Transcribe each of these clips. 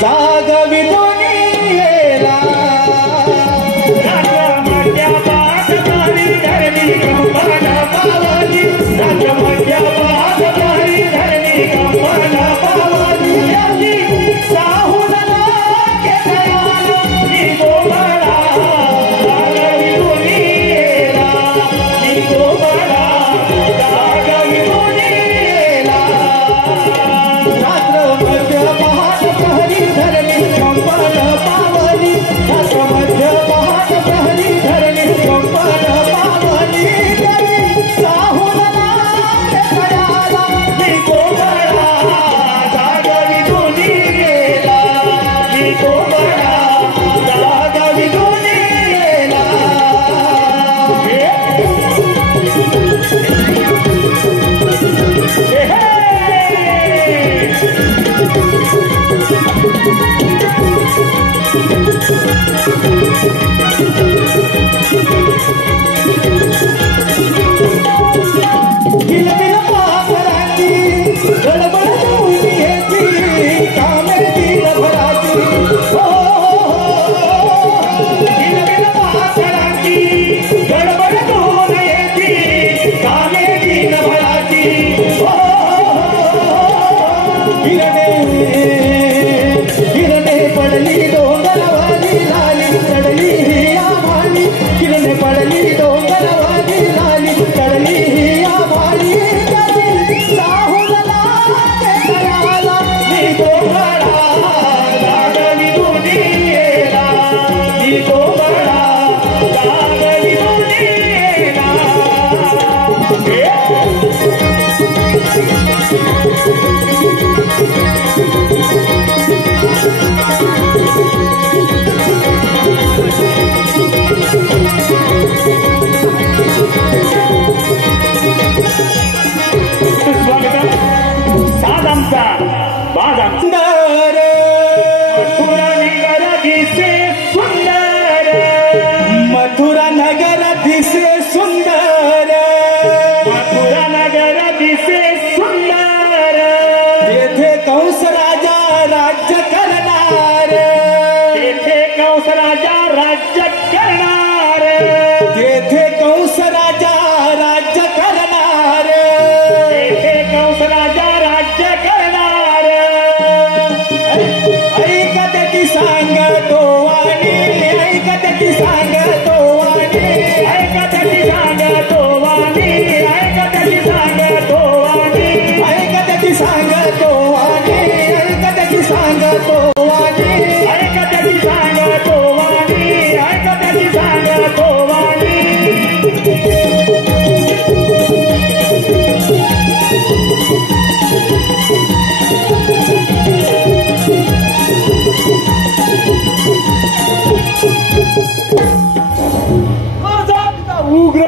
जागवी दुनियेला मथुरा नगर दिसे सुंदर, मथुरा नगर दिसे सुंदर, तेथे कंस राजा राज्य करणार, तेथे कंस राजा राज्य करणार, तेथे कंस राजा राज्य करणार, तेथे कंस राजा राज्य करणार. ऐका त्याची सांगतो वाणी, ऐका त्याची सांगतो वाणी, ऐका त्याची सांगतो वाणी, ऐका त्याची सांगतो वाणी, ऐका त्याची सांगतो वाणी, ऐका त्याची सांगतो वाणी. ऐका त्याची सांगतो वाणी, ऐका त्याची सांगतो वाणी. उग्र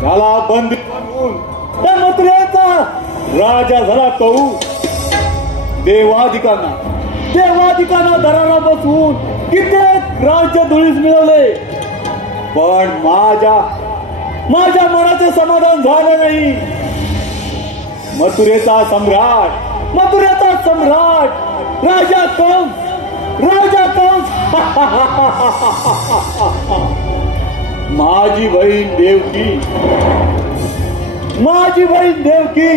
त्याला बंदी करून त्या मथुरेचा राजा झाला तो. देवाधिकांना दराला बसवून कित्येक राज्य धुळीस मिळवले, पण माझ्या मनाचे समाधान झालं नाही. मथुरेचा सम्राट राजा कंस माझी बहीण देवकी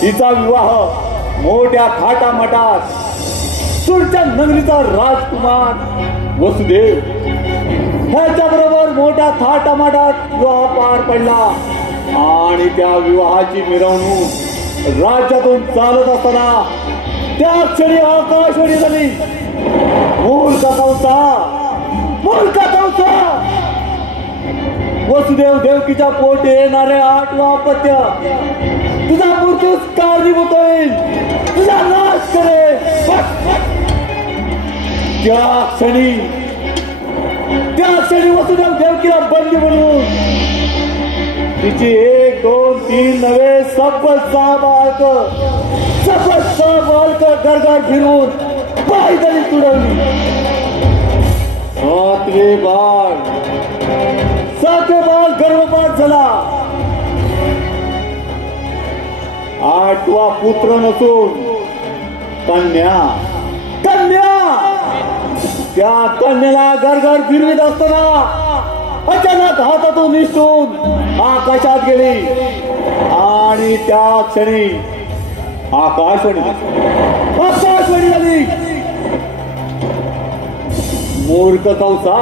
तिचा विवाह मोठ्या थाटामाटात सुरच्या नगरीचा राजकुमार वसुदेव ह्याच्याबरोबर मोठ्या थाटामाटात विवाह पार पडला. आणि त्या विवाहाची मिरवणूक राज्यातून चालत असताना त्या क्षणी आकाशवाणी झाली, मूर्ख कंसा, वसुदेव देवकीच्या पोटी येणारे 8वा अपत्य तुझा मृत्यूच कारणीभूत होईल, तुझा नाश करेल. त्या क्षणी वसुदेव देवकीला बंदी बनवून तिची 1, 2, 3 नव्हे सहा बालक गरगड फिरून पायदळी तुडवली. 7वे बाळ गर्भपात झाला. 8वा पुत्र नसून कन्या. त्या कन्याला गरगड फिरवीत असताना अचानक हातातून निसटून आकाशात गेली. आणि त्या क्षणी आकाशवाणी झाली, मूर्ख कंसा,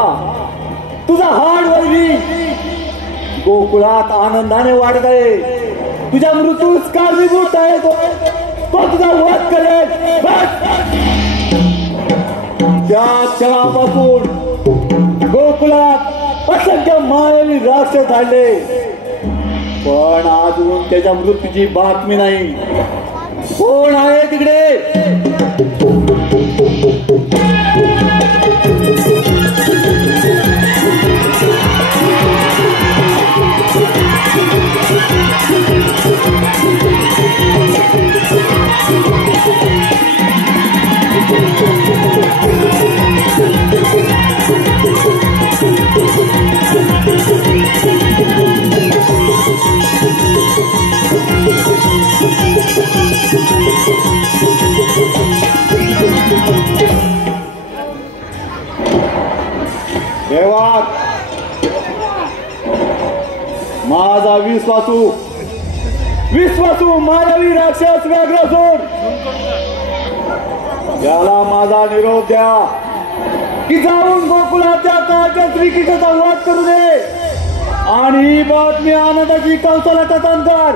तुझा हाड वैरी गोकुळात आनंदाने वाढत आहे. तुझ्या मृत्यूच कारणीभूत आहे तो तुझा वध करेल. त्या क्षणापासून गोकुळात असंख्य मायावी राक्षस झाले, पण अजून त्याच्या मृत्यूची बातमी नाही. कोण आहे तिकडे? देवा, माझा विश्वासू मायावी राक्षस व्याघ्रासूर याला माझा निरोप द्या की जाऊन गोकुळाच्या काळच्या श्रीकृष्णाचा वध करू दे आणि ही बातमी आनंदाची कंसाला कथन कर.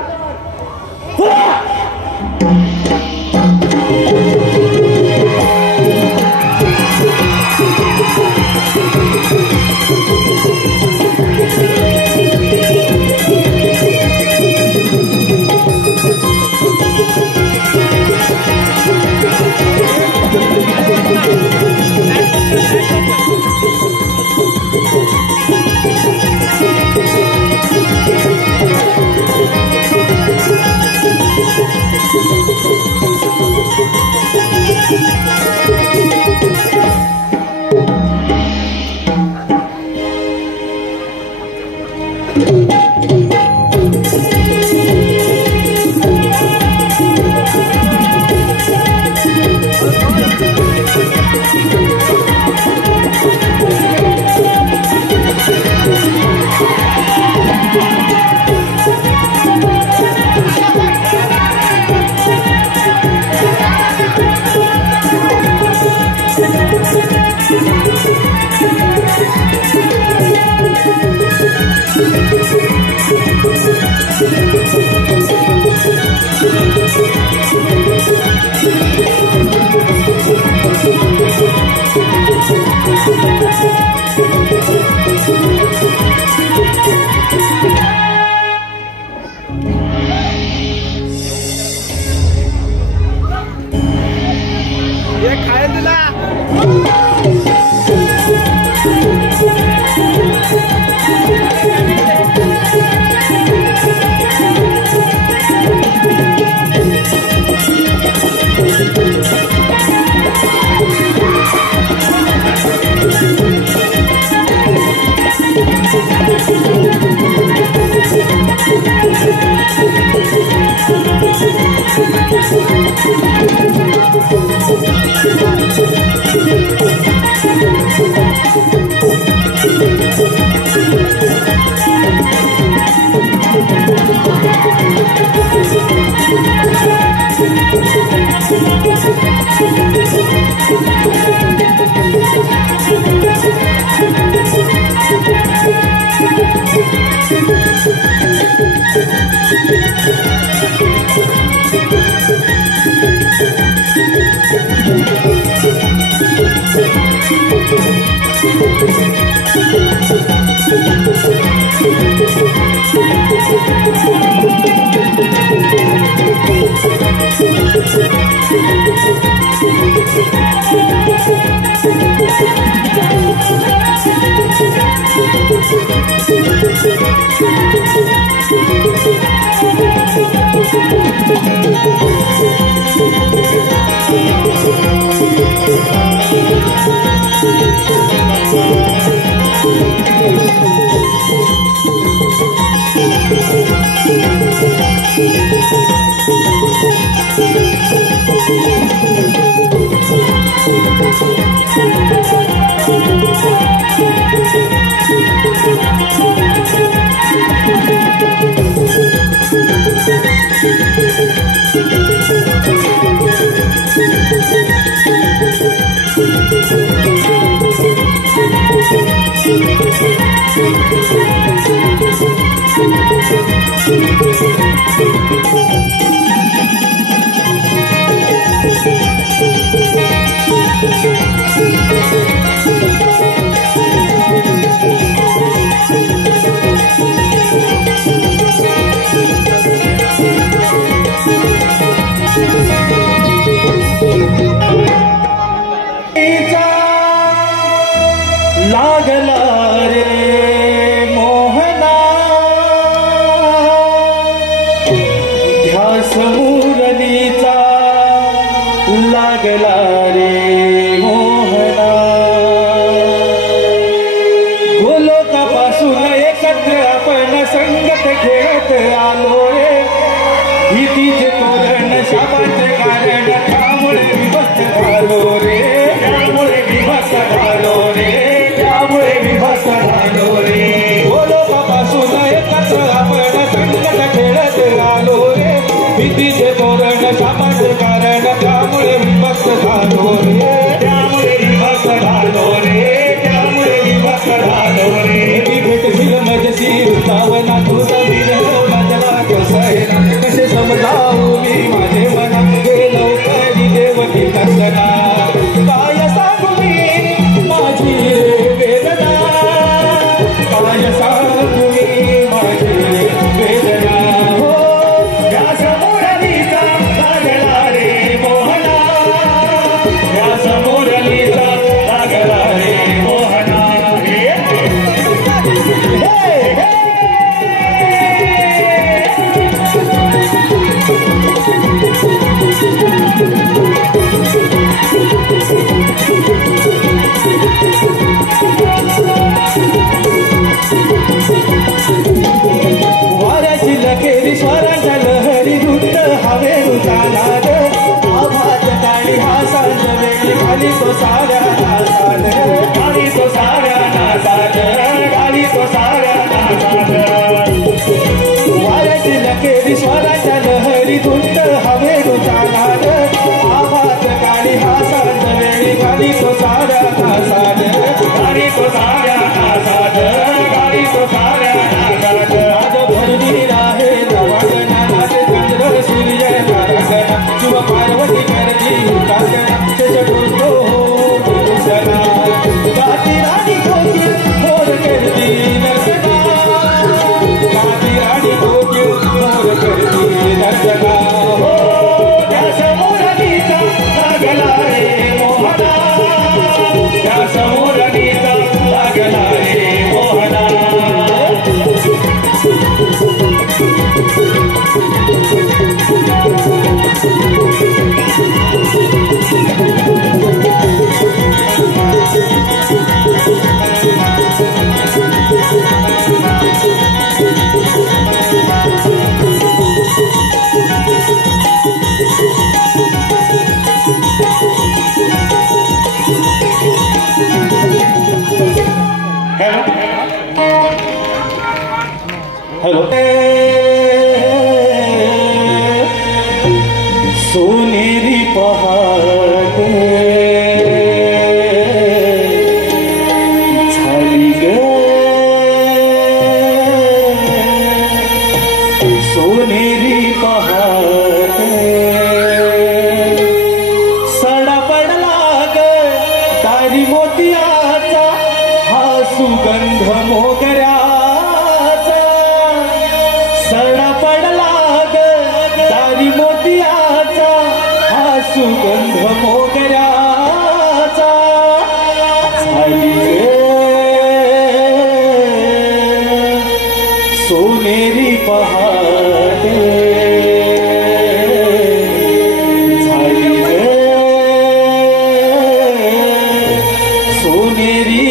लागला रे मोहना ध्यास मुरलीचा लागला रे मोहना गोलोकापासून एकत्र आपण संगत खेळत आलो रे भीतीचे तोरण शापाचे कारण त्यामुळे विभक्त झालो रे त्यामुळे विभक्त झालो रे गोलोकापासून एकत्र आपण संकट खेळत आलो रे भीतीचे तोरण शापाचे कारण त्यामुळे विभक्त झालो रे त्यामुळे विभक्त झालो रे त्यामुळे विभक्त झालो रे भेटशील मजशी रुतावना तुझा विरह माझला कसं कसे समजावू मी माझे मनात गेलो तरी देवती कसना काय सांगू मी माझी वेदना काय सांगू मी माझी वेदना हो या समोरलीचा लागला रे मोहना या समोरलीचा लागला रे मोहना वाऱ्याची लकेरी स्वराच्या लहरी वृत्त हवेरू जाणार आभात काळी हा सांज वेळी खाली हेलो सोनेरी पहाड झाली ग सोनेरी पहाड सडा पडला ग तारी मोतियाचा हा सुगंध मोगऱ्या सडा पडला ग दारी मोतियाचा हा सुगंध मोगऱ्याचा झाली सोनेरी पहाड झाली सोनेरी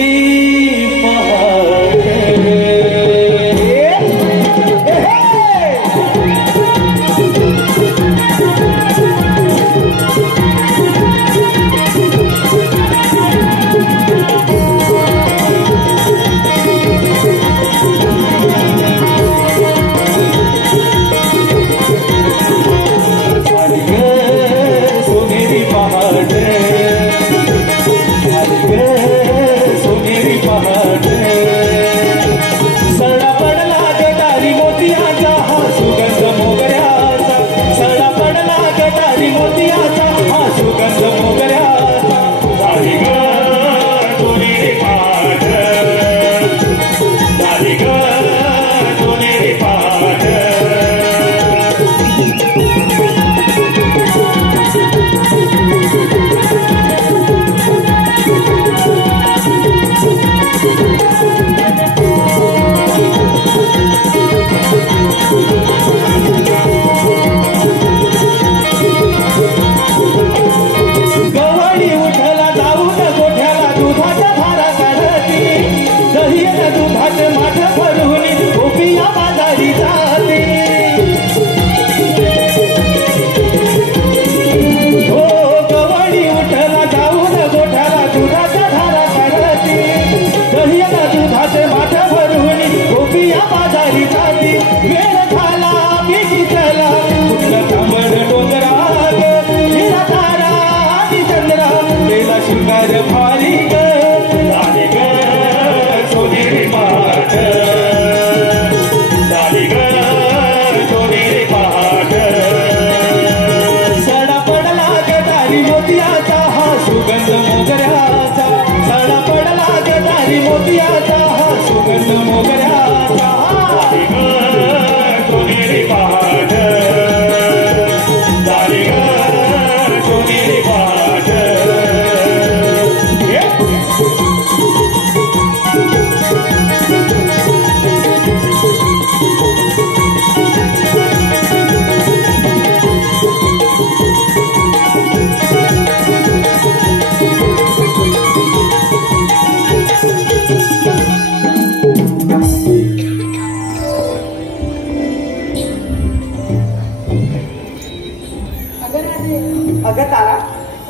अगं तारा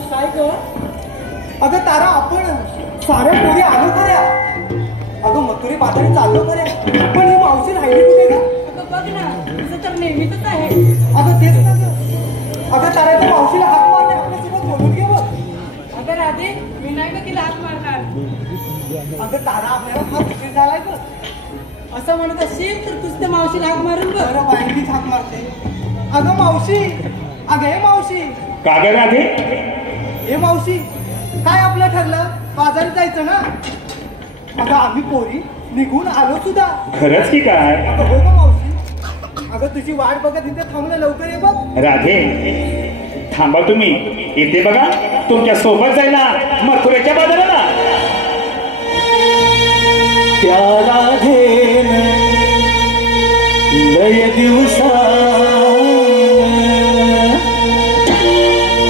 काय ग अगं तारा आपण साऱ्या पोरी आलो खऱ्या अगं मथुरी बाजारी चाललो खऱ्या पण ही मावशी राहिली कुठे ग अगं बघ ना तुझं तर नेहमीच आहे अगं तेच ना अगं तारा त्या मावशीला हात मारणे आपल्यासोबत बोलून घे बघ अगं राधे मी नाही का तिला हात मारणार अगं तारा आपल्याला फार उशीर झालाय ग असं म्हणत असशील तर तुझ त्या मावशीला हात मारून बघ बरं बाईंनीच हात मारते अगं मावशी अगं हे मावशी का ग राधे हे मावशी काय आपलं ठरलं बाजारात जायचं ना अगं आम्ही पोरी निघून आलो सुद्धा खरंच की काय अगं हो ग मावशी अगं तुझी वाट बघत इथे थांबलं लवकर ये बघ राधे थांबा तुम्ही इथे बघा तुमच्या सोबत जायला मथुरेच्या बाजाराला त्या राधेन लय दिवसान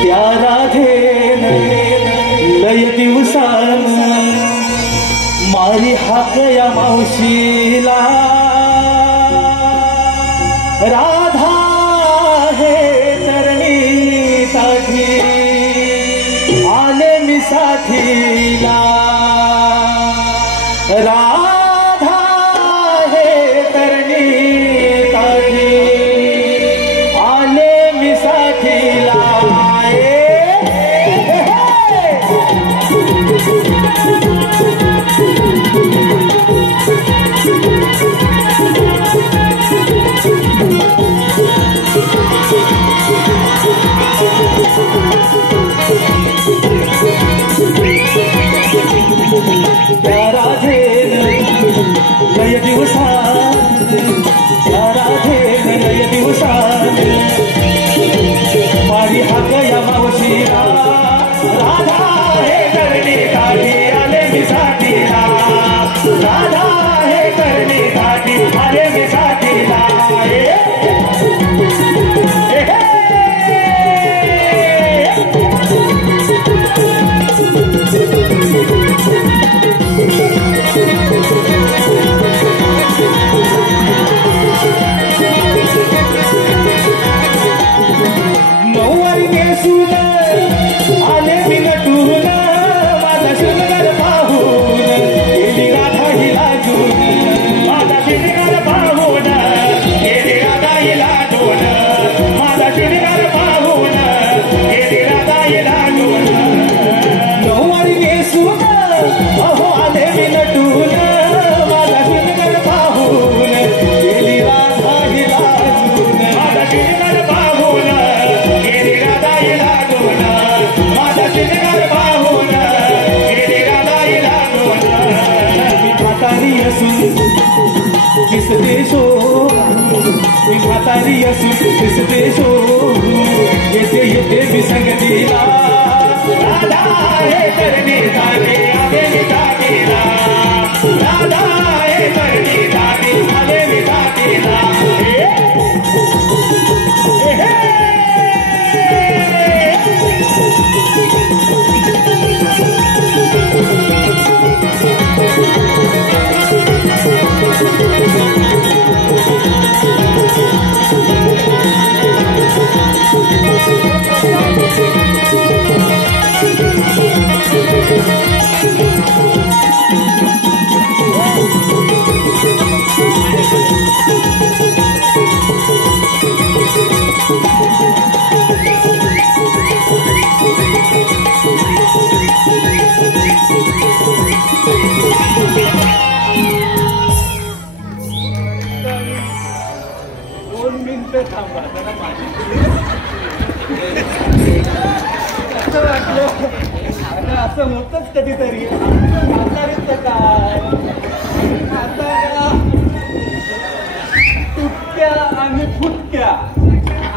त्या राधेन लय दिवसान मारी हाक या मावशीला राधा हे तरणी ताठी आले मी साथीला राधा हे तरणी ताठी आले मी साथीला त्या राधेन लय दिवसान त्या राधेन लय दिवसान मारी हाक या मावशीला राधा हे करणे काठी आले मी साथीला राधा हे करणे काठी आले मी साथीला नऊवारी नेसून आले मी नटून माझा शृंगार पाहून गेली राधा ही लाजून माझा शृंगार पाहून गेली राधा ही लाजून माझा शृंगार पाहून गेली राधा ही लाजून नऊवारी नेसून अहो आले मी नटून माझा शृंगार पाहून गेली राधा ही लाजून माझा शृंगार पाहून गेली राधा ही लाजून माझा शृंगार पाहून गेली राधा ही लाजून मी म्हातारी असून दिसते शो मी म्हातारी असून दिसते शो येते येते मी संगतीला राधा हे करणे ताटे आले मी ताटेला राधा हे करणे ताटे आले मी ताटेला असं होतच कधीतरी म्हातारीचं काय आता तुटक्या आणि फुटक्या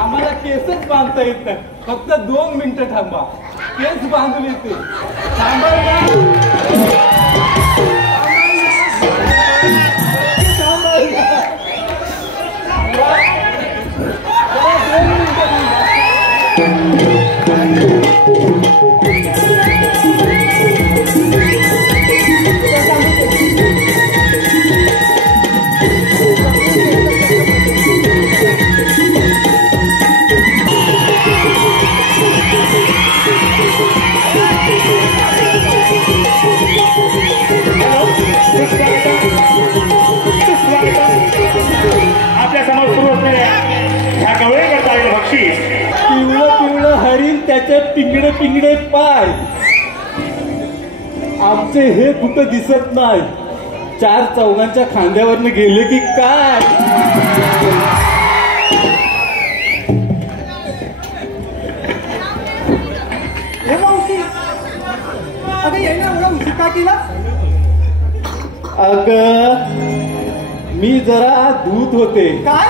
आम्हाला केसच बांधता येत नाही फक्त 2 मिनिटं थांबा केस बांधून येते थांबा आपल्या समोर सुरू असलेल्या ह्या गवळेकरता आलेलं बक्षीस पिवळं पिवळं हरिण त्याचे पिंगडे पिंगडे पाय आमचे हे कुठं दिसत नाही 4 चौघांच्या खांद्यावरनं गेले की काय हे मावशी अगं ये ना एवढा उशीर का केला अग मी जरा दूध होते काय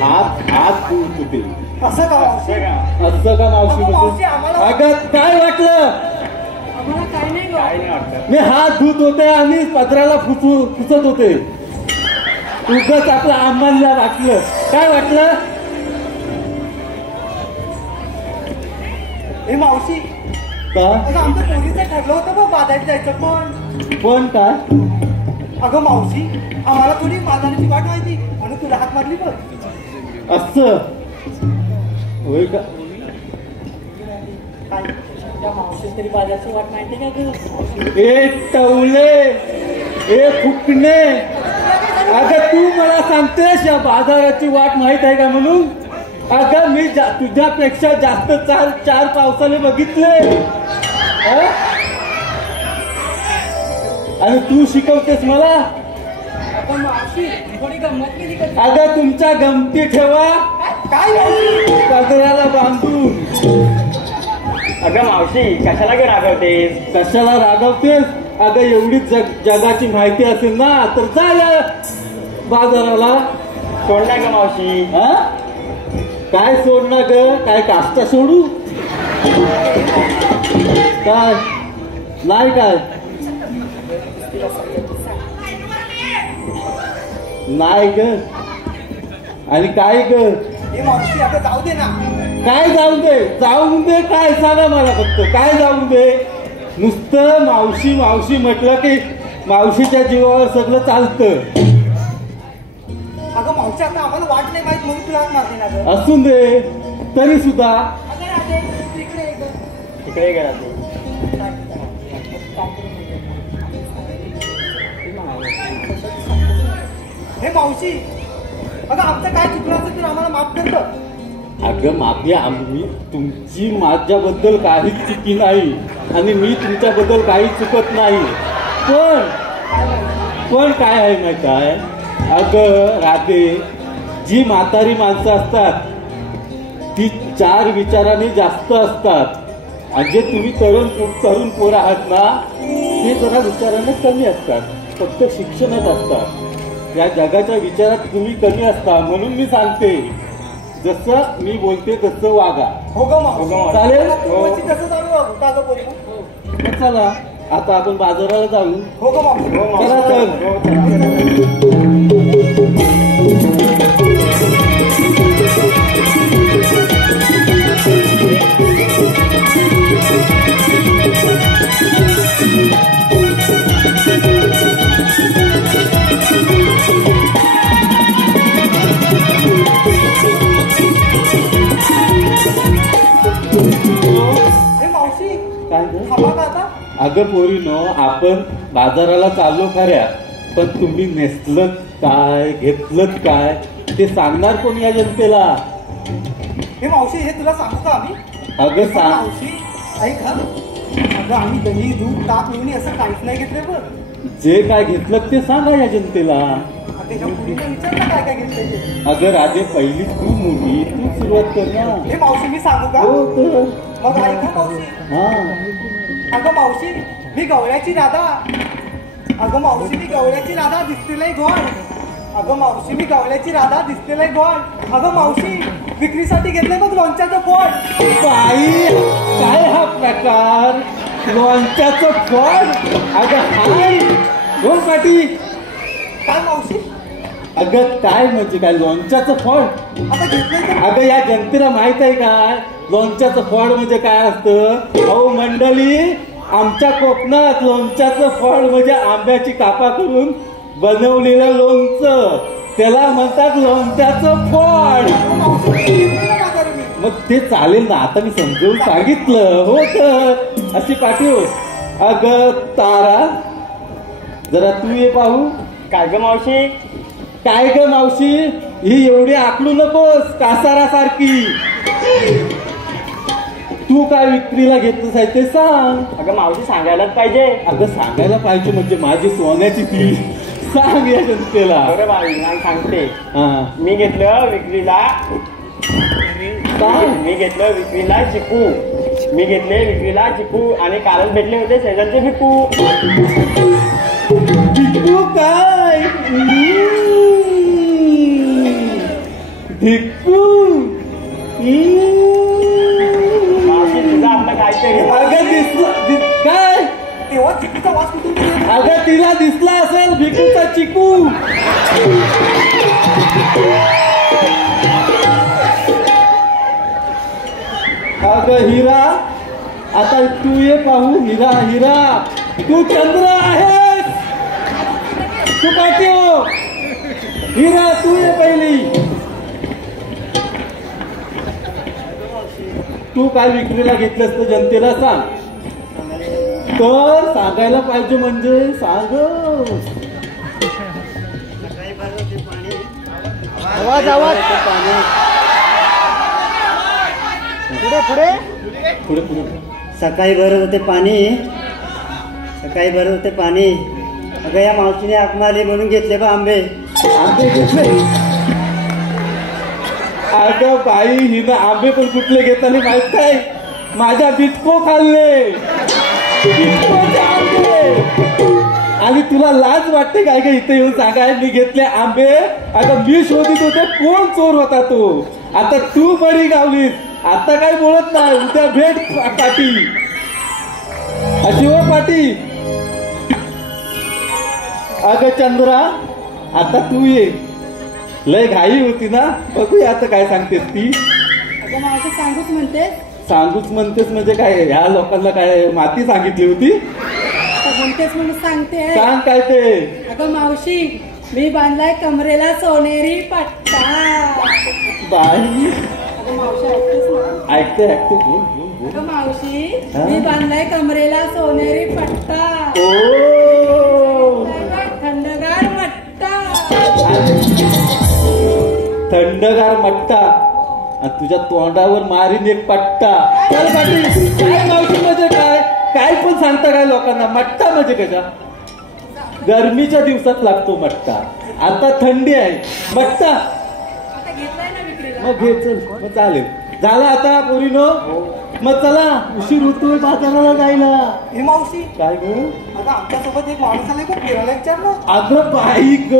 हात दूध होते असं का मावशी अगं काय वाटलं आम्हाला काय नाही गं. मी हात धुत होते आणि पत्राला पुसत होते उगाच आपलं आम्हाला वाटलं. काय वाटलं? हे मावशी का? अगं आमचं पोरीचं ठरलं होतं बघ बाजारात जायचं पण काय? अगं मावशी आम्हाला थोडी बाजाराची वाट माहिती म्हणून तुला हात मारली बघ. असं होय का? त्या मावशी तरी बाजारची वाट माहिती का तुला? ए टवले, ए फुकणे, अगं तू मला सांगतेस या बाजाराची वाट माहित आहे का म्हणून? अगं मी तुझ्यापेक्षा जास्त चार पावसाने बघितले आणि तू शिकवतेस मला? आपण मावशी थोडी गंमत केली का? अगं तुमच्या गमती ठेवा काय मावशी पदराला बांधून. अगं मावशी कशाला ग रागवतेस? कशाला रागवतेस? अगं एवढीच जगाची माहिती असेल ना तर जा या बाजाराला. सोड ना ग मावशी. हा? काय सोडणार ग? काय काष्टा सोडू? काय नाही काय नाही ग. आणि काय ग? हे मावशी आता जाऊ दे ना. काय जाऊ दे? जाऊन दे काय सांगा मला फक्त. काय जाऊन दे? नुसतं मावशी मावशी म्हटलं की मावशीच्या जीवावर सगळं चालतं. अगं मावशी आता आम्हाला वाट नाही माहित म्हणून तुला हात मारली ना गं. असून दे तरी सुद्धा. अगं राधे, तिकडे ये गं. तिकडे घरात हे मावशी अगं आमचं काय चुकलं असेल तर आम्हाला माफ करतं. अगं माफी आम्ही तुमची माझ्याबद्दल काहीच चुकी नाही आणि मी तुमच्याबद्दल काही चुकत नाही. पण काय आहे माहिती आहे? अगं राधे, जी म्हातारी माणसं असतात ती चार विचाराने जास्त असतात आणि जे तुम्ही तरुण पोरं आहात ना ते जरा विचाराने कमी असतात. फक्त शिक्षणात असतात. या जगाच्या विचारात तुम्ही कमी असता म्हणून मी सांगते जसं मी बोलते तसं वागा. हो गं मावशी चालेल? पूर्वची कसं चालू चालू पोरी. चला आता आपण बाजाराला जाऊ. हो गं मावशी. चला चल. हे मावशी काय ग? थांबा का आता. अगं पोरीनो, आपण बाजाराला चाललो खऱ्या पण तुम्ही नेसलत काय घेतलत काय ते सांगणार कोण या जनतेला? हे मावशी हे तुला सांगू का आम्ही? अगं सांग. मावशी ऐक हा. अगं आम्ही दही दूध ताक मिळून असं काहीच नाही घेतलं बघ. जे काय घेतलं ते सांगा या जनतेला. त्याच्या मुलीला विचार ना काय काय घेतलं ते. अगं राजे पहिली तू मुली तू सुरुवात कर ना. हे मावशी मी सांगू का? हो तर. मग ऐक हा मावशी. हा अगं मावशी मी गवळ्याची राधा. अगं मावशी मी गवळ्याची राधा दिसते लय गोड. अगं मावशी मी गवळ्याची राधा दिसते लय गोड. अगं मावशी विक्रीसाठी घेतलंय बघ लोणच्याचं फळ. बाई काय हा प्रकार? लोणच्याचं फळ? अगं हाय हो पाटी. काय मावशी अगं काय म्हणजे काय लोणच्याचं फळ? आता घेतलंय तर अगं या जनतेला माहित आहे काय लोणच्याचं फळ म्हणजे काय असतं? अहो मंडळी, आमच्या कोकणात लोणच्याचं फळ म्हणजे आंब्याची कापा करून बनवलेलं लोणचं, त्याला म्हणतात लोणच्याचं फळ. मावशी घेतलंय ना बाजारात मी. मग ते चालेल ना, आता मी समजून सांगितलं हो तर अशी पाठव. अगं तारा जरा तू ये पाहू. काय ग मावशी? काय ग मावशी ही एवढी आकलू नकोस कासारासारखी. तू काय विक्रीला घेतलंस आहे ते सांग. अगं मावशी सांगायलाच पाहिजे. अगं सांगायला पाहिजे म्हणजे माझी सोन्याची ती सांग या जनतेला. बरं मावशी नाही सांगते. हा मी घेतलं विक्रीला काय? मी घेतलं विक्रीला चिकू. मी घेतले विक्रीला चिकू आणि कालच भेटले होते शेजारचे भिकू. भिक्कू काय? भिक्कू मावशी तुझं आपलं काहीतरी. अगं दिसलं काय? तेव्हा चिकूचा वास कुठून येतो? अगं तिला दिसला असेल भिकूचा चिकू. अगं हिरा, आता तू ये पाहू. हिरा हिरा, तू चंद्र आहेस. तू पाठी हो. हिरा तू ये पहिली. तू काय विक्रीला घेतलंस तर जनतेला सांग. तर सांगायला पाहिजे म्हणजे सांग. आवाज आवाज पुढे पुढे पुढे पुढे. सकाळी भरत होते पाणी, सकाळी भरत होते पाणी. अगं या मावशीने हाक मारली म्हणून घेतले बा आंबे. आंबे घेतले. अगं बाई हिनं आंबे पण कुठले घेताना माहित काय? माझ्या बिटको खाल्ले. बिटकोचे आंबे. आणि तुला लाज वाटते काय का इथे येऊन सांगाय मी घेतले आंबे? आता मी शोधित होते कोण चोर होता तो. आता तू बरी गावलीस. आता काय बोलत नाही. उद्या भेट पाटी. अशी हो पाटी. अगं चंद्रा, आता तू ये. लय घाई होती ना. बघूया आता काय सांगतेस ती. अगं मावशी सांगूच म्हणते. सांगूच म्हणतेस म्हणजे काय? ह्या लोकांना काय माती सांगितली होती? म्हणतेस म्हणून सांगते. सांग काय ते. अगं मावशी, मी बांधलाय कमरेला सोनेरी पट्टा. बाई अगं मावशी ऐकतेस ना? ऐकते ऐकते. बोल बोल बोल. अगं मावशी, मी बांधलाय कमरेला सोनेरी पट्टा. ओ थंडगार मट्टा. थंडगार मट्टा. आणि तुझ्या तोंडावर मारीन एक पट्टा. चल पाटील, काय मावशी म्हणजे काय? काय पण सांगता काय लोकांना? मट्टा म्हणजे कशा? गरमीच्या दिवसात लागतो मट्टा. आता थंडी आहे. मट्टा आता घेतलाय ना विक्रीला. मग घे. चल मग चालेल. झाला आता पोरीनो. मग चला, उशीर होतोय बाजाराला जायला. हे मावशी, काय ग? अगं आमच्यासोबत एक माणूस आलाय खूप फिरायला विचारलं. अगं बाई ग.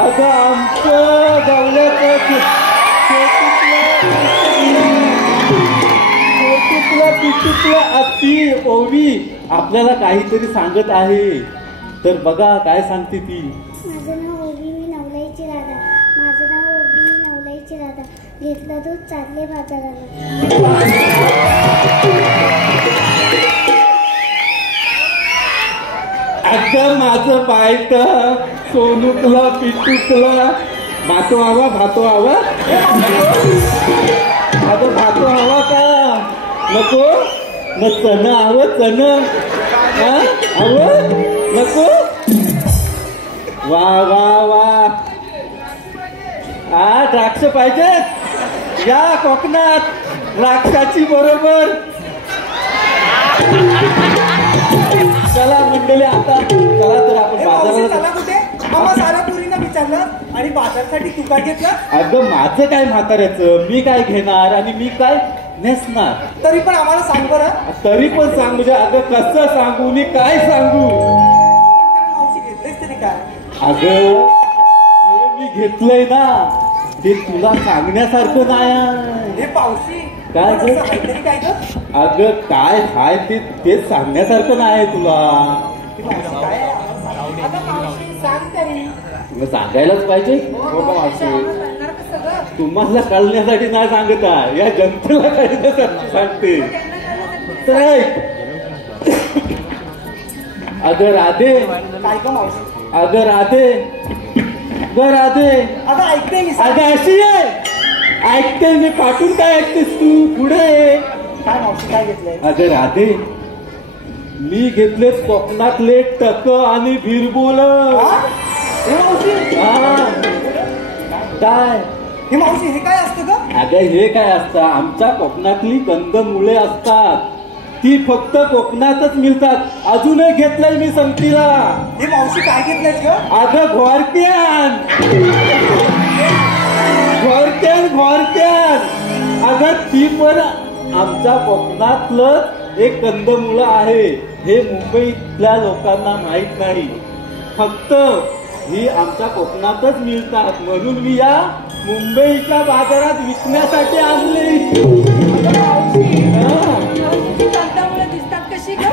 अगं आमचं गवल्याचं पिटुकलं अति ओवी आपल्याला काहीतरी सांगत आहे. तर बघा काय सांगते ती. माझं नाव ओवी, मी नवलाईची राधा. माझं नाव ओवी, मी नवलाईची राधा. घेतलं दूध, चालले बाजाराला. अगं माझं बायक सोनूकला पिटुकला. भातो हवा, भातो हवा. अगं भातो हवा का नको? मग चण हवं, चण हवं नको? वा वा वा. हा द्राक्ष पाहिजेत. या कोकणात द्राक्षाची बरोबर. चला मंडळी, आता चला तर आपण हे मावशी बाजाराला. चला कुठे? आम्हा साऱ्या पोरींना विचारलं आणि बाजारसाठी तू काय घेतलं? अगं माझं काय म्हाताऱ्याचं? मी काय घेणार आणि मी काय नेसणार? तरी पण आम्हाला सांग बरं. तरी पण सांग म्हणजे अगं कसं सांगू मी काय सांगू? पण काय मावशी घेतलंयस तरी काय? अगं जे मी घेतलंय ना ते तुला सांगण्यासारखं नाही. हे पावशी काय पण ग? असं काहीतरी काय ग? अगं काय हाय ते सांगण्यासारखं नाही तुला. हे मावशी काय आहे? आम्हाला सांग. अगं मावशी सांग तरी. तुला सांगायलाच पाहिजे. हो का मावशी? कळणार कसं ग? तुम्हाला कळण्यासाठी नाही सांगत आहे, या जनतेला कळण्यासाठी सांगते. तर ऐक. अगं राधे, काय ग मावशी? अगं राधे, ग राधे. अगं ऐकते मी. सांग. अगं अशी आहे. ऐकते मी. पाठून काय ऐकतेस तू? पुढे ये. काय मावशी काय घेतलंय? अगं राधे, मी घेतले कोकणातले टक आणि भिरबोल. हा? हे मावशी, काय? हे मावशी हे काय असतं ग? अगं हे काय असतं? आमच्या कोकणातली कंदमुळे असतात. ती फक्त कोकणातच मिळतात. अजूनही घेतलंय मी संगतीला. हे मावशी काय घेतलंयस ग? अगं घोरक्यान. घोरक्यान घोरक्यान. अगं ती पण आमच्या कोकणातलं एक कंदमुळं आहे. हे मुंबईतल्या लोकांना माहित नाही. फक्त ही आमच्या कोकणातच मिळतात. म्हणून मी या मुंबईच्या बाजारात विकण्यासाठी आणली. अगं मावशी, मावशीची कंदामुळे दिसतात कशी ग?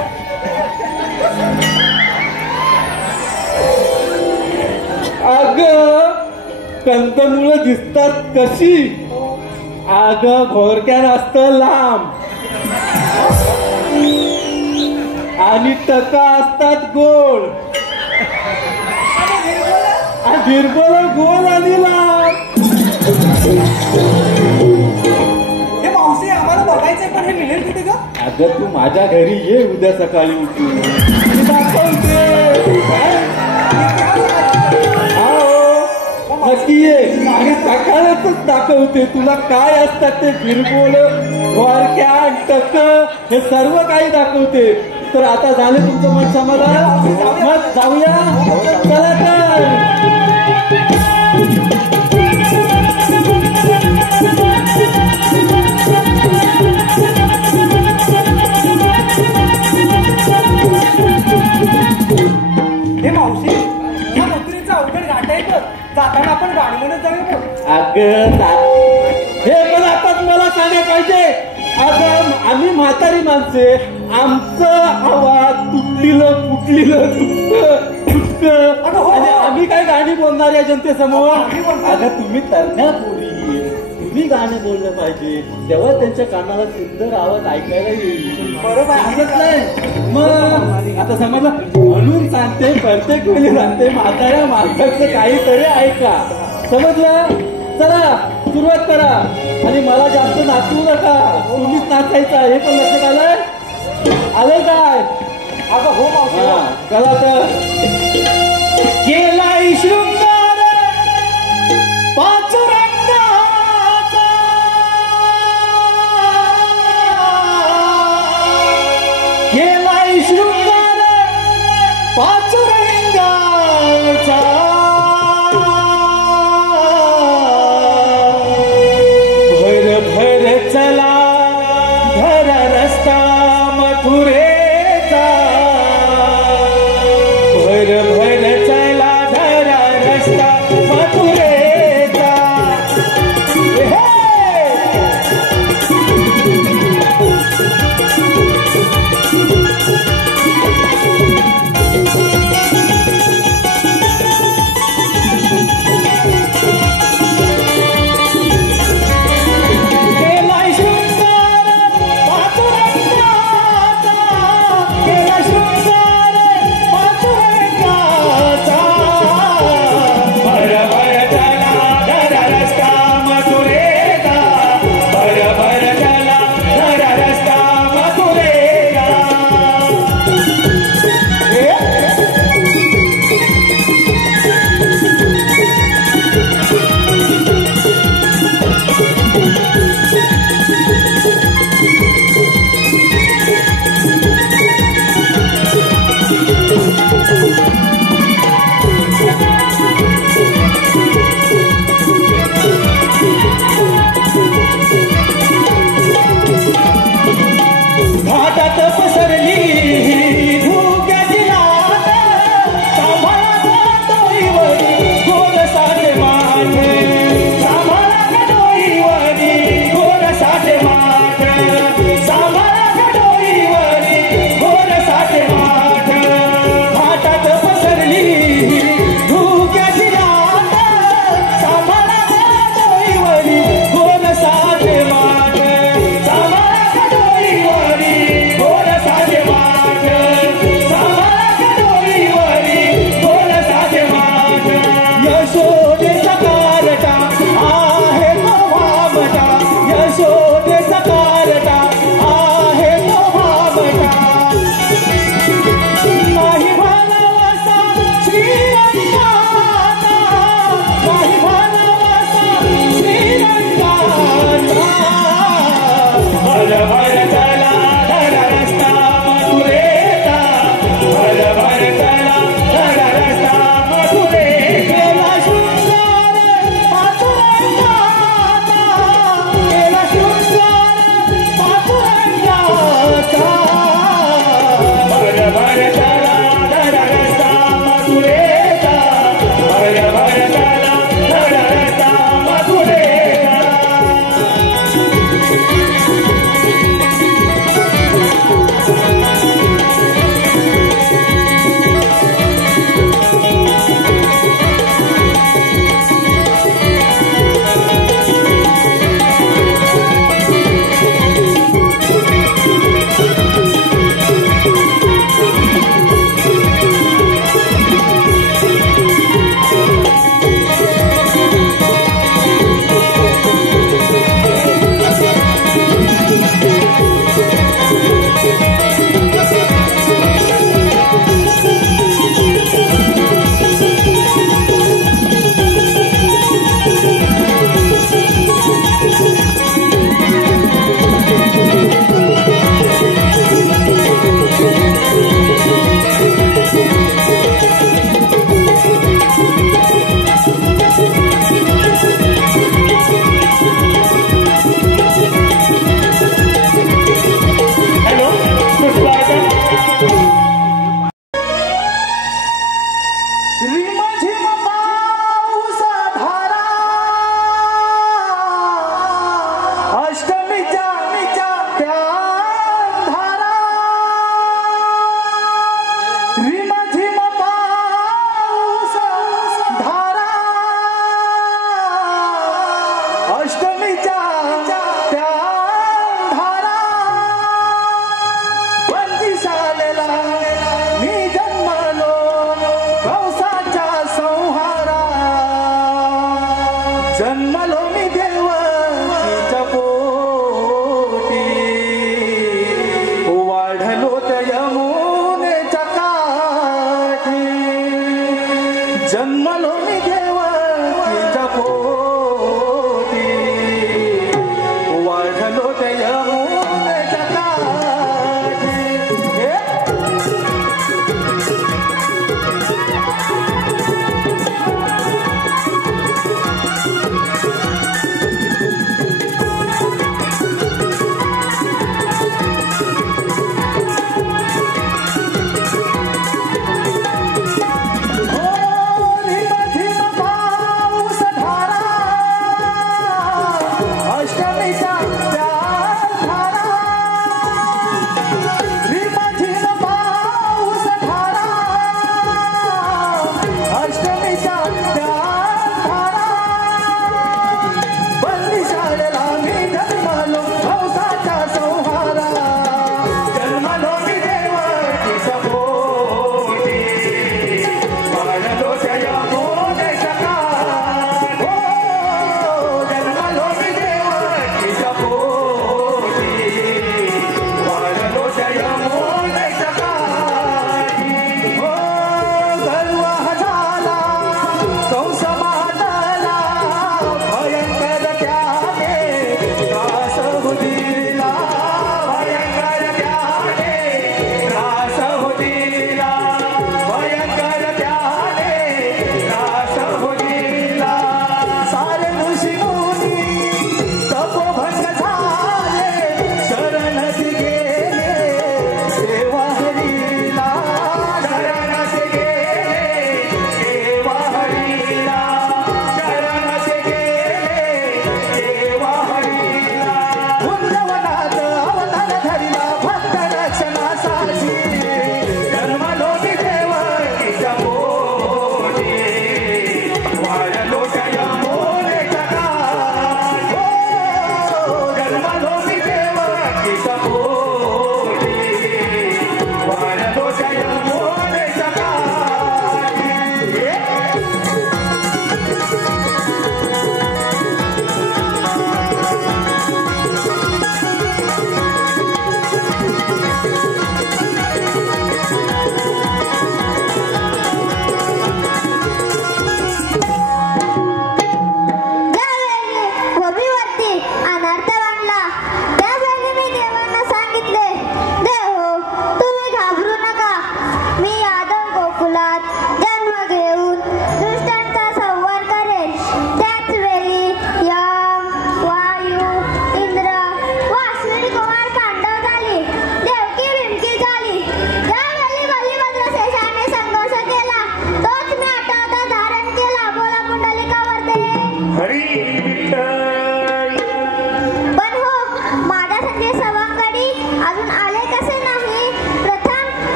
कंदमुळं दिसतात कशी? अगं घोरक्यान असतं लांब आणि टका असतात गोल. हिरबोला गोल आणि लांब. हे मावशी आम्हाला बघायचंय, पण हे मिळेल कुठे ग? अगं तू माझ्या घरी ये उद्या सकाळी उठून दाखवते. नक्की ये आणि सकाळच दाखवते तुला काय असतात ते हिरबोल, घोरक्या, टक हे सर्व काही दाखवते. तर आता झाले तुमचं मन समाधान? मग जाऊया चला तर. हे मावशी या मथुरेचा अवघड घाट आहे बघ. जाताना आपण गाणी म्हणत जाऊया बघ. अगं हे मला आताच मला सांगायला पाहिजे. अगं आम्ही म्हातारी माणसे, आमचं आवाज तुटलेलं फुटलेलं तुटक आणि आम्ही काय गाणी बोलणार या जनतेसमोर? अगं तुम्ही तरण्या पोरी, तुम्ही गाणं बोललं पाहिजे, तेव्हा त्यांच्या कानाला सुंदर आवाज ऐकायला येईल. बरोबर नाही मग आता समजलं म्हणून सांगते, प्रत्येक वेळी सांगते म्हाताऱ्या माणसाचं काहीतरी ऐका. समजलं? चला सुरुवात करा आणि मला जास्त नाचवू नका, तुम्हीच नाचायचं हे पण लक्षात आलंय काय? अगं हो मावशी. चला तर. केलाय शृंगार पाचुरंगाचा, केलाय शृंगार पाचुरंगाचा, भर भर चला धरा रस्ता मथुरेचा, भर भर चला धरा रस्ता मथुरेचा. केलाय शृंगार पाचुरंगाचा, केलाय शृंगार पाचुरंगाचा, भर भर चला धरा रस्ता मथुरेचा, भर भर चला धरा रस्ता मथुरेचा. घाटात पसरली धुक्याची लाट, सांभाळा डोईवरी गोड साठे माठ, सांभाळा डोईवरी गोड साठे माठ, सांभाळा डोईवरी गोड साठे माठ. घाटात पसरली धुक्याची लाट, सांभाळा डोईवरी गोड साठे माठ, सांभाळा डोईवरी गोड साठे माठ, सांभाळा डोईवरी गोड साठे माठ. यशोदे सकारटा आहे तो भामटा, यशोदे सकारटा आहे तो भामटा. नाही भालावासा श्रीरंगाचा, नाही भालावासा श्रीरंगाचा, भर भर चला धरा रस्ता मथुरेचा, भर भर चला धरा रस्ता मथुरेचा. केला शृंगार पाचुरंगाचा, केला शृंगार पाचुरंगाचा, भर भर चला धरा रस्ता मथुरेचा, भर भर चला धरा रस्ता मथुरेचा.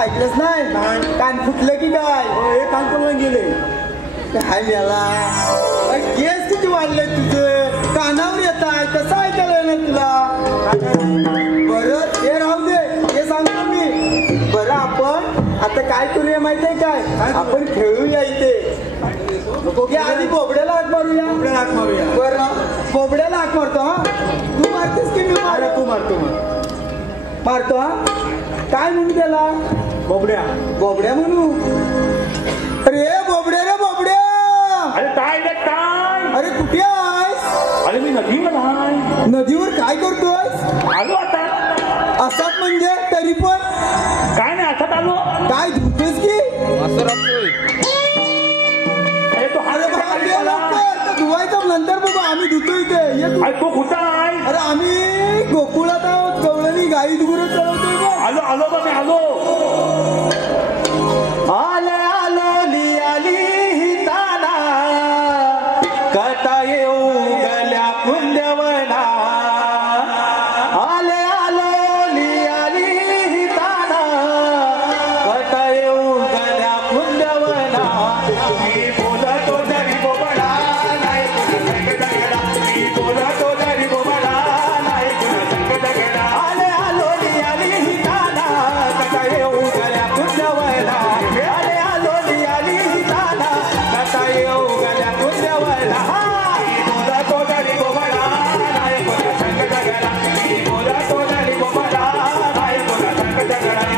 ऐकलंच नाही कान फुटलं की काय हे कान पण गेले काय मेला केस किती वाढले तुझं कानावर येत आहे कसं ऐकायला येणार तुला बरं हे राहू दे हे सांगतो मी बरं आपण आता काय करूया माहितीये काय आपण खेळूया इथे आधी बोबड्याला हाक मारूया बरं बोबड्याला हाक मारतो हा तू मारतेस की मी मार तू मारतो हा काय म्हणू त्याला बोबड्या म्हणू अरे बोबड्या रे बोबड्या अरे काय रे काय अरे कुठे आहेस अरे मी नदीवर आहे नदीवर काय करतोय आलो आता असाच म्हणजे तरी पण काय नाही आता आलो काय धुतोस की अरे तो धुवायचं नंतर बाबा आम्ही धुतो इथे अरे तो कुठं आहे अरे आम्ही गोकुळात आहोत गवळणी गाई गुरं चढवतोय आलो बा मी आलो आलो लियाली हिताना कथा येऊ गल्या कुंजवना आलो लियाली हिताना कथा येऊ गल्या कुंजवना मी बोलतो जरी बोबडा नाही कुणा संग दगडा मी बोलतो जरी बोबडा नाही कुणा संग दगडा आलो लियाली हिताना कथा येऊ गल्या कुंजवना आलो लियाली हिताना कथा येऊ गल्या कुंजवना मी बोलतो जरी बोबडा नाही कुणा संग दगडा मी बोलतो जरी बोबडा नाही कुणा संग दगडा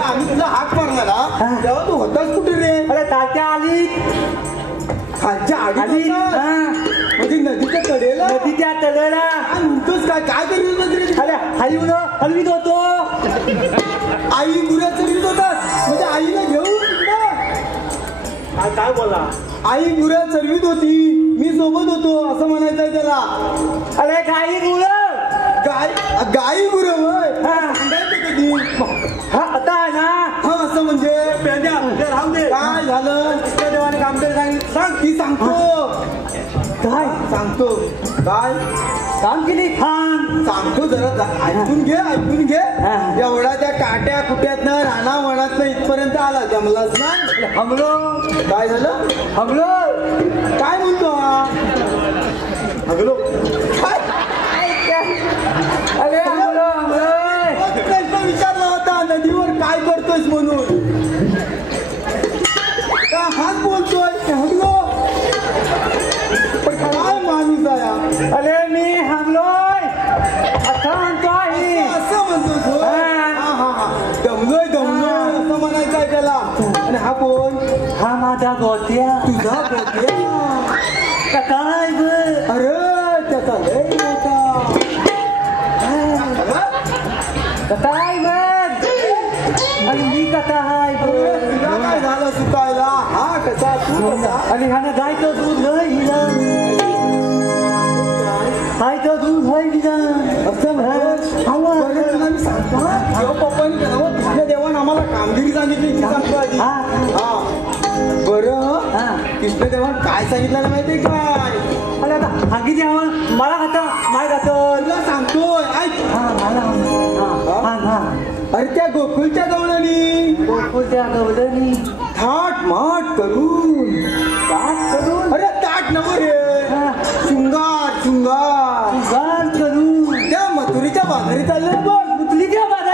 आम्ही तुला हाक मारणार तेव्हा तू होताच कुठे रे अरे तात्या आली खालच्या आली म्हणजे नदीच्या कडेला नदीच्या तळेला म्हणतोस काय करीत अरे हलवीत होतो आई गुऱ्या चढवीत होतास म्हणजे आईला घेऊन काय बोला आई गुऱ्या चढवीत होती मी सोबत होतो असं म्हणायचंय त्याला अरे गाई गुर गाई गुर कधी हा आता आहे ना हा असं म्हणजे काय झालं देवाने काम तरी सांगितलं सांग ती सांगतो काय सांगतो काय काम केली सांगतो जरा ऐकून घे एवढा त्या काट्या कुट्यातनं राणा वनातनं इथपर्यंत आला जमलाच नाही हमलो काय झालं हमलो काय म्हणतो हा हगलो काय अरे प्रश्न विचारला होता नदीवर काय करतोयस म्हणून हाच बोलतोय हगलो पण काय माणूस आया अरे मी हगलोय असं म्हणतोय असं म्हणतो दमलोय असं म्हणायचंय त्याला आणि हा कोण हा माझा गोत्या तुझा गोत्या काय अरे त्याचा लय मोठा काय बघ आणि मी कथा आहे तुला काय झालं सुकायला हा कसा तू कसा आणि ह्यानं गायचं दूध गायचं दूध असं मी सांगतो पप्पांनी कृष्ण देवान आम्हाला कामगिरी सांगितली सांगतो आधी हा बरं कृष्ण देवान काय सांगितलं माहितीये काय अरे आता हागी देवा मला खाता माय खातो तुला सांगतोय ऐक अरे त्या गोकुळच्या गवळणी थाट माट करून अरे ताट नव रे शृंगार करून त्या मथुरीच्या बाजारी चालले बघ मुतलीच्या बाजारा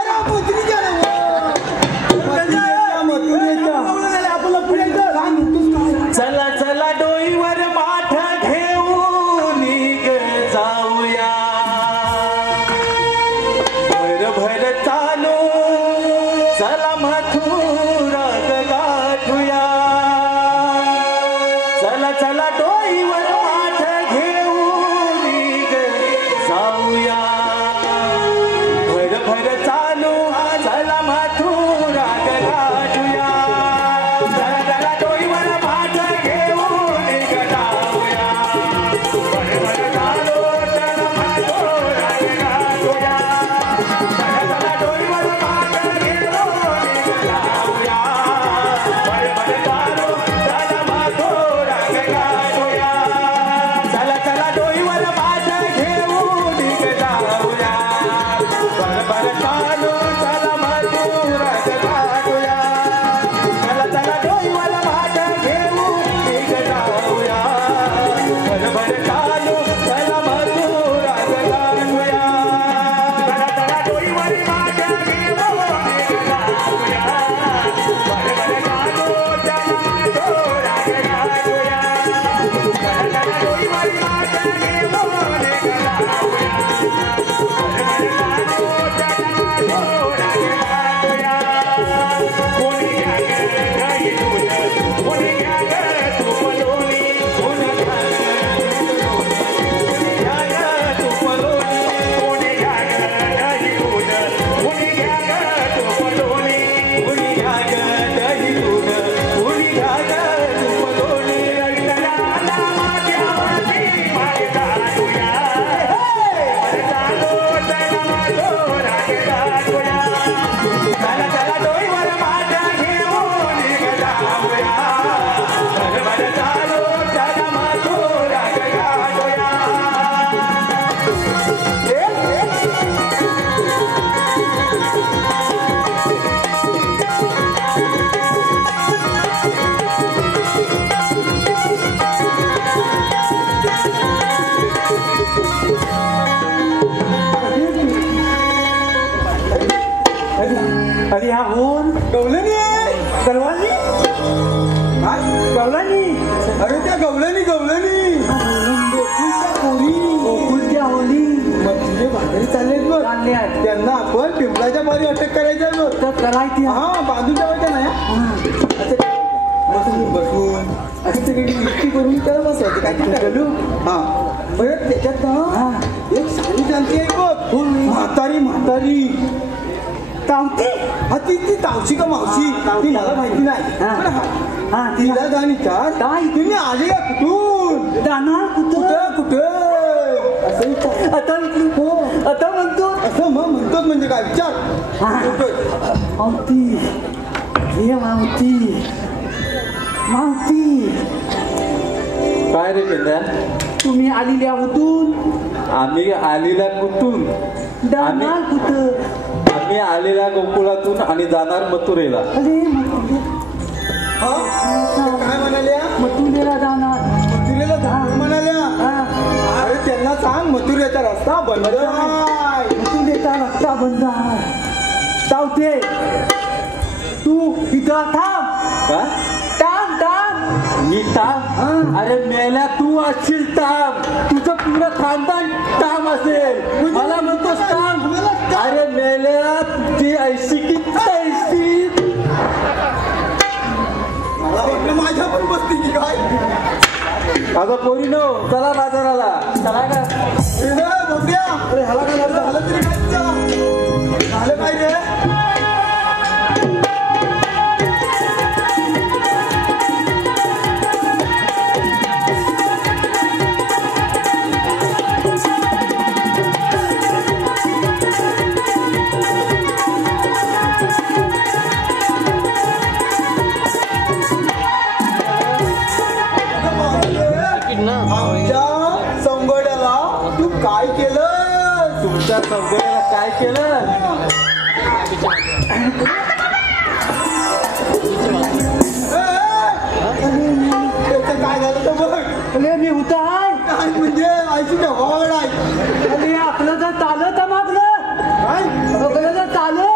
राग गाठूया चला चला डोईवर माठ घेऊन ग जाऊया भर भर चालू चला माथू राग गाठूया चला चला डोईवर माठ घेऊन ग जाऊया भर भर चालू चला माथू राग गाठूया चला चला डोईवर माठ घेऊन ग जाऊया भर भर चालू चला माथू राग गाठूया चला चला डोईवर माठ घेऊन ग जाऊया भर भर चालू चला माथू राग गाठूया चला चला डोईवर माठ घेऊन ग जाऊया भर भर चालू चला माथू राग गाठूया चला चला डोईवर माठ घेऊन ग जाऊया भर भर चालू चला माथू राग गाठूया चला चला डोईवर माठ घेऊन ग जाऊया भर भर चालू चला माथू राग गाठूया कोणी घ्या ग काही दूध कोणी घ्या ग तूप लोणी कोणी घ्या ग तूप लोणी कोणी घ्या ग दही दूध कोणी घ्या ग तूप लोणी कोणी घ्या ग दही दूध कोणी घ्या ग तूप लोणी ऐकला आला माझ्यावरती माग घालूया भर चालू चला माथू राग गाठूया चला चला डोईवर माठ घेऊन ग जाऊया भर भर चालू चला माथू राग गाठूया अरे हा होन गवलनी गलवानी गवलानी अरे त्या गवलनी गोकुळच्या होली तुझे भाकरी चाललेत बघ चालले आहेत त्यांना आपण पिंपळाच्या बारी अटक करायच्या बघ तर करायची हा बांधून ठेवायच्या नाही बसून असं सगळी युक्ती करून त्याला बसवायचं काय करू हा बरं त्याच्यात ना एक साडी चालते बघ म्हातारी तावती हा ती तावशी का मावशी ती मला माहिती नाही पण हा तिला जाणी काय तुम्ही आले का कुठून जाणार कुठं कुठं असं आता हो आता म्हणतो असं मग म्हणतोच म्हणजे काय विचार मावती हे मावती काय रे पेंद्या तुम्ही आलेल्या होतून आम्ही आलेल्या कुठून जाणार कुठं आम्ही आलेल्या गोकुळातून आणि जाणार मथुरेला अरे काय म्हणाल्या मथुरेला जाणार मथुरेला जाणार म्हणाल्या अरे त्यांना सांग मथुरेचा रस्ता बंद आहे. मथुरेचा रस्ता बंद आहे तावते तू इथं थांब का मी ताम अरे मेल्या तू असशील ताम तुझं पुरं खानदान ताम असेल मला म्हणतोस ताम अरे मेल्या तुझी ऐशी की तैशी मला वाटलं माझ्या पण बसती की काय अगं पोरीनो चला बाजाराला चला का बघूया अरे ह्याला काय झालं तरी काय झालं काय रे आमच्या संगोड्याला तू काय केलं तुमच्या संगड्याला काय केलं त्याचं काय झालं तर बघ अरे मी होता काय म्हणजे आईची ढवावड आहे अरे आपलं जर चालत मागलं काय आपलं जर चालू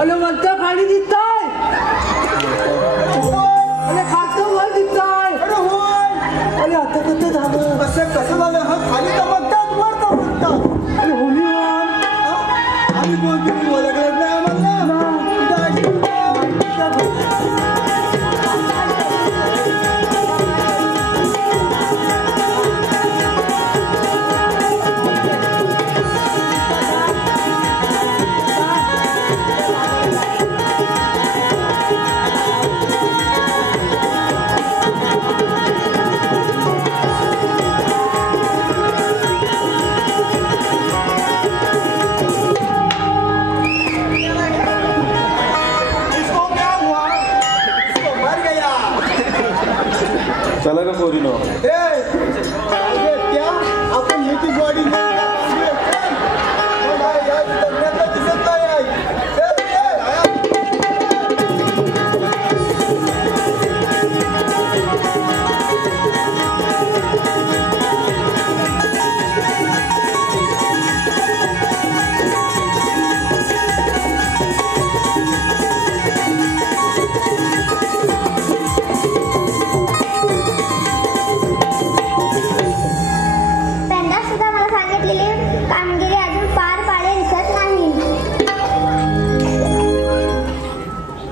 अरे वरच्या खाली दिसताय अरे खालचं वर दिसताय अरे होय अरे आता कसं झालं कसं झालं हा खाली चमकतात वर चमकतात अरे होलीवान आम्ही कोणती ओळखलं नाही आम्हाला चला का पोरीनो आपण ही बॉडी दिसत नाही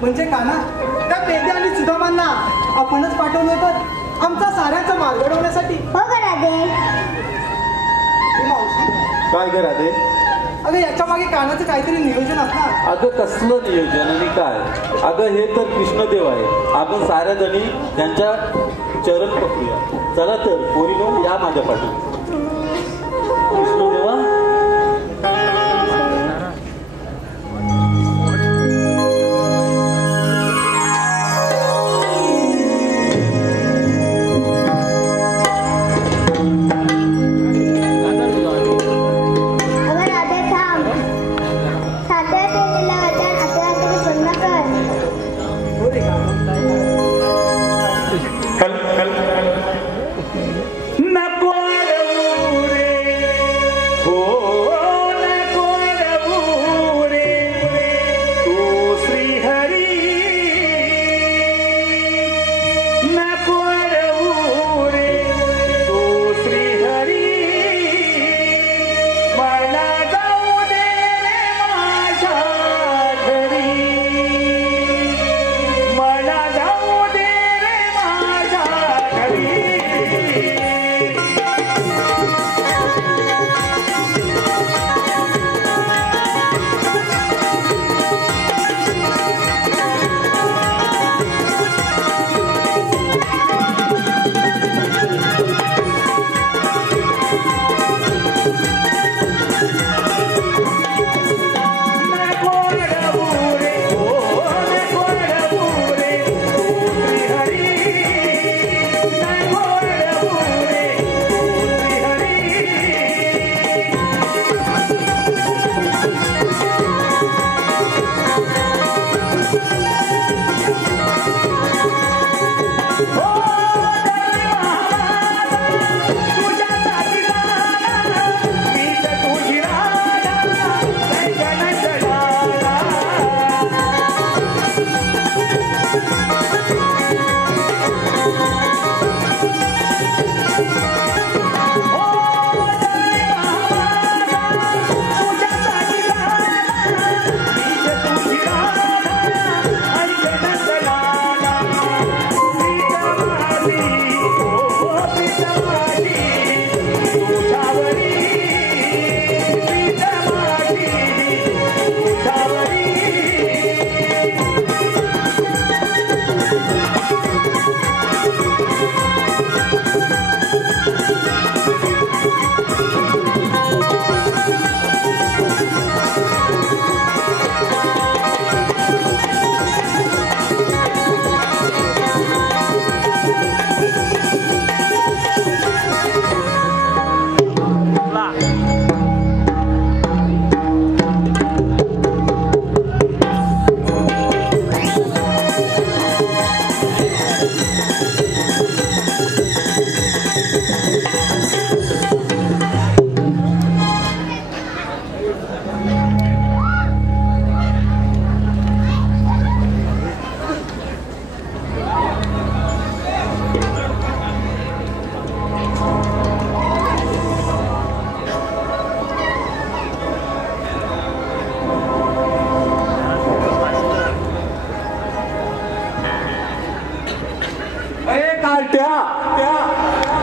म्हणजे काना त्या पेंड्या आणि सुदामांना आपणच पाठवलं होतं आमचा साऱ्यांचा मार्ग घडवण्यासाठी. हो राधे. काय ग राधे? अगं याच्या मागे कानाचं काहीतरी नियोजन असणार. अगं कसलं नियोजन आणि काय? अगं हे तर कृष्णदेव आहे. आपण साऱ्या जणी त्यांच्या चरण पकडूया. चला तर पोरीनो या माझ्या पाठी. कृष्णदेवा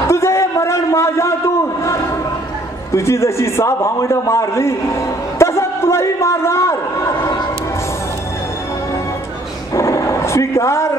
तुझे मरण माझ्यातून तुझी जशी 6 भावंड मारली तसंच तुलाही मारणार. स्वीकार.